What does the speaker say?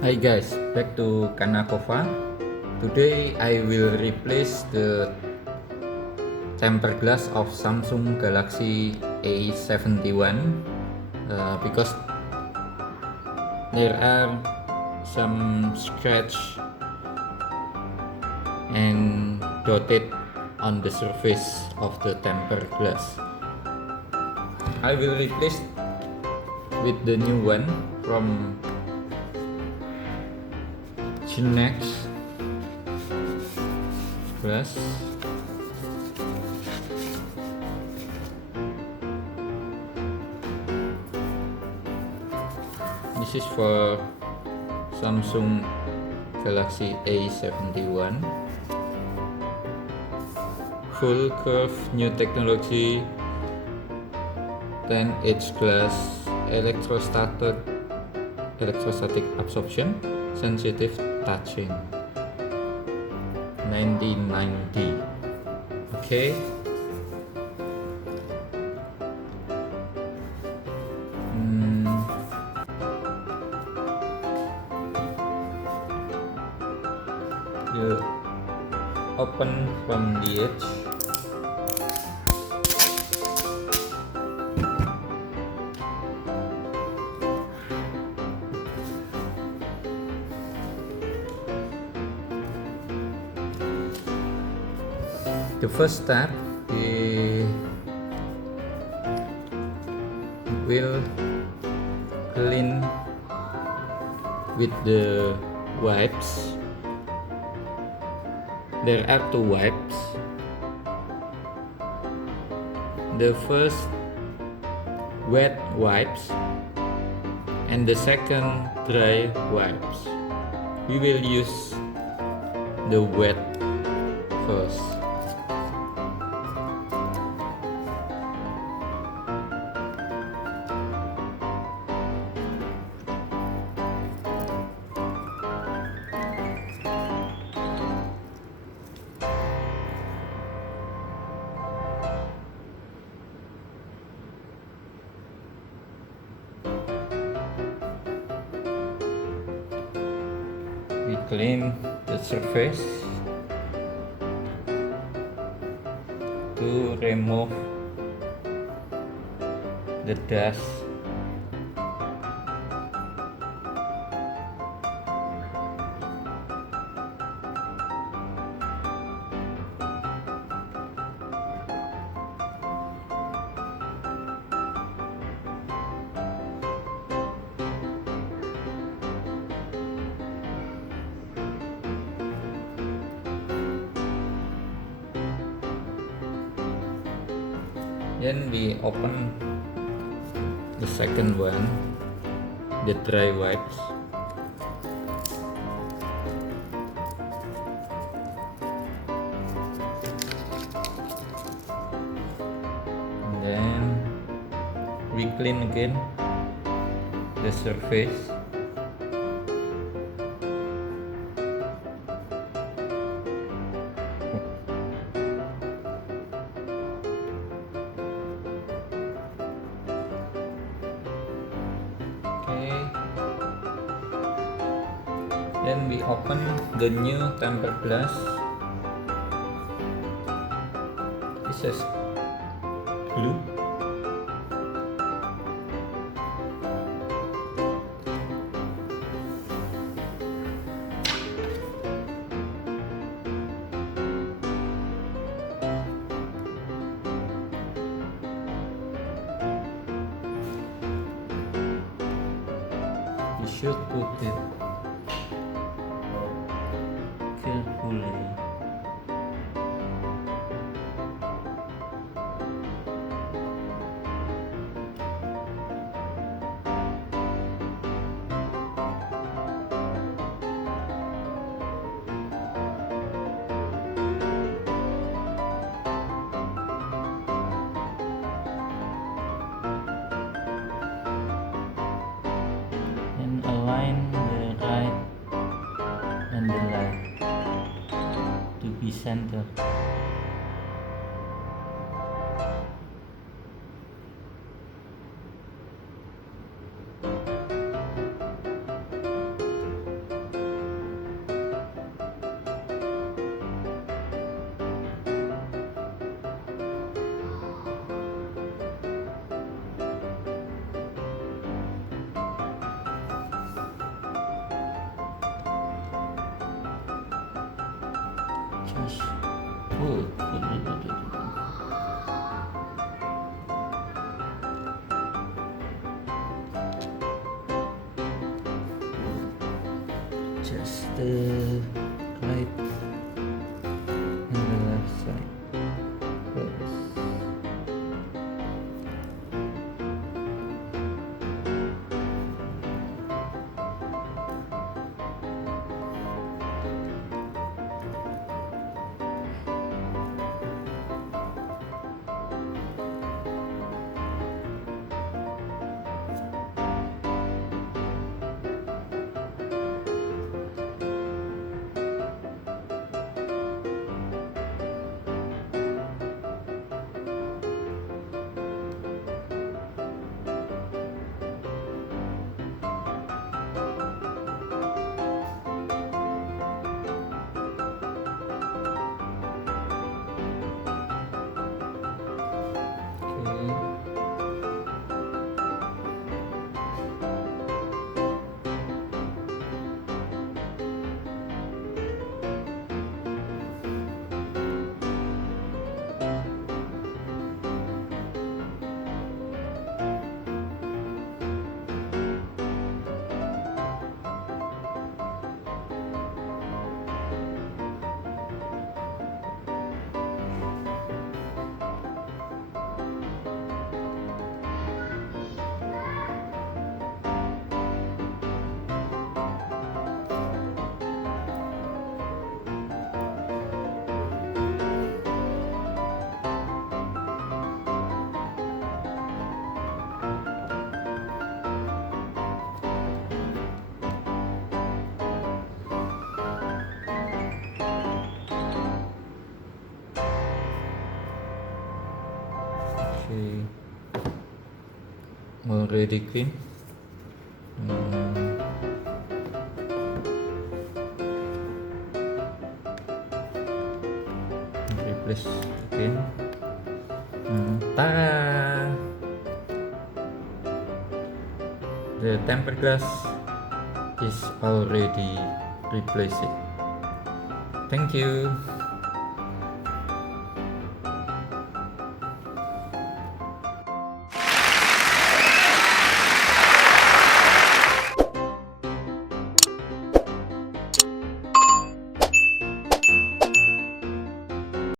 Hi guys, back to CanaCova. Today I will replace the tempered glass of Samsung Galaxy A71 because there are some scratch and dotted on the surface of the tempered glass. I will replace with the new one from Next glass. This is for Samsung Galaxy A71. Full curve new technology, 10-inch glass, electrostatic absorption, sensitive touching, 1990. Okay. You open from the edge. The first step, we will clean with the wipes. There are two wipes. The first wet wipes and the second dry wipes. We will use the wet first. We clean the surface to remove the dust. Then we open the second one, the dry wipes. And then we clean again the surface. Then we open the new tempered glass. This is glue. You should put it carefully. And align the right and the left to be centered. Just oh, just the right and the left side. Close. Okay, already clean. Replace again. Ta-da! The tempered glass is already replaced. Thank you.